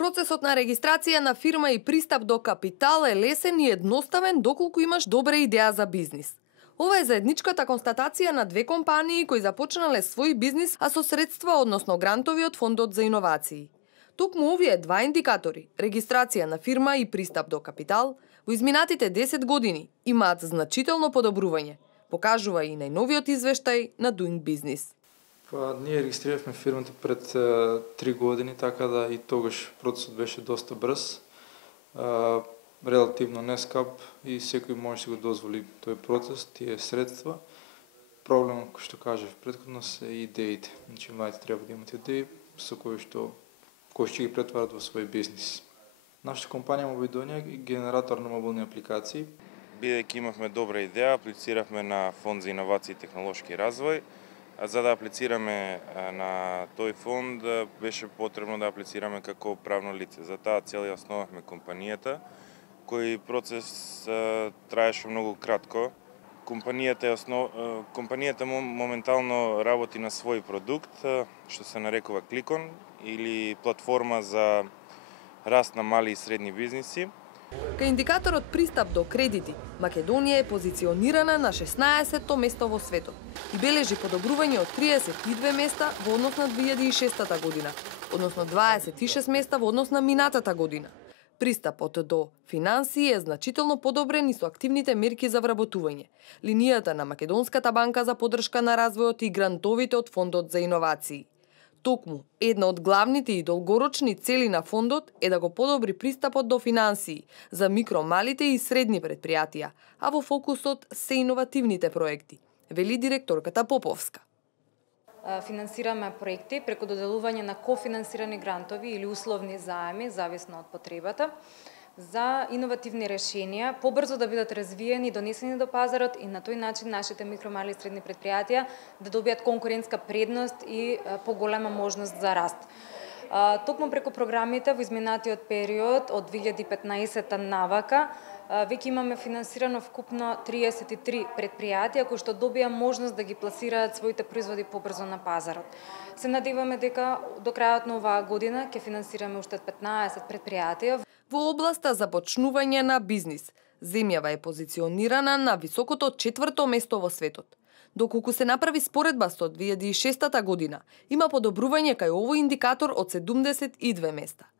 Процесот на регистрација на фирма и пристап до капитал е лесен и едноставен доколку имаш добра идеја за бизнис. Ова е заедничката констатација на две компании кои започнале свој бизнис, а со средства, односно грантови од Фондот за иновации. Токму овие два индикатори, регистрација на фирма и пристап до капитал, во изминатите 10 години имаат значително подобрување, покажува и најновиот извештај на Doing Business. Ние регистрирахме фирмата пред 3 години, така да и тогаш процесот беше доста брз, релативно нескап и секој може да си го дозволи тој процес, тие средства. Проблемот, кој што кажав претходно, се идеите. Значи, младите треба да имат идеи со кои што ќе ги претварат во свој бизнис. Нашата компанија Мобидонија е генератор на мобилни апликации. Бидејќи имавме добра идеја, аплициравме на Фонд за иновации и технолошки развој. За да аплицираме на тој фонд, беше потребно да аплицираме како правно лице. За таа цел ја основавме компанијата, кој процес траеше многу кратко. Компанијата моментално работи на свој продукт, што се нарекува Кликон, или платформа за раст на мали и средни бизниси. Кај индикаторот пристап до кредити, Македонија е позиционирана на 16-то место во светот и бележи подобрување од 32 места во однос на 2006 година, односно 26 места во однос на минатата година. Пристапот до финансии е значително подобрен и со активните мерки за вработување, линијата на Македонската банка за поддршка на развојот и грантовите од Фондот за иновации. Токму, една од главните и долгорочни цели на фондот е да го подобри пристапот до финансии за микро, малите и средни предпријатија, а во фокусот се иновативните проекти, вели директорката Поповска. Финансираме проекти преку доделување на кофинансирани грантови или условни заеми, зависно од потребата, за иновативни решенија, побрзо да бидат развиени и донесени до пазарот и на тој начин нашите микро, мали и средни предпријатија да добијат конкурентска предност и поголема можност за раст. Токму преку програмите во изминатиот период од 2015 навака веќе имаме финансирано вкупно 33 предпријатија кои што добија можност да ги пласираат своите производи побрзо на пазарот. Се надеваме дека до крајот на оваа година ќе финансираме уште 15 предпријатија. Во областа започнување на бизнис, земјава е позиционирана на високото 4-то место во светот. Доколку се направи споредба со 2006 година, има подобрување кај овој индикатор од 72 места.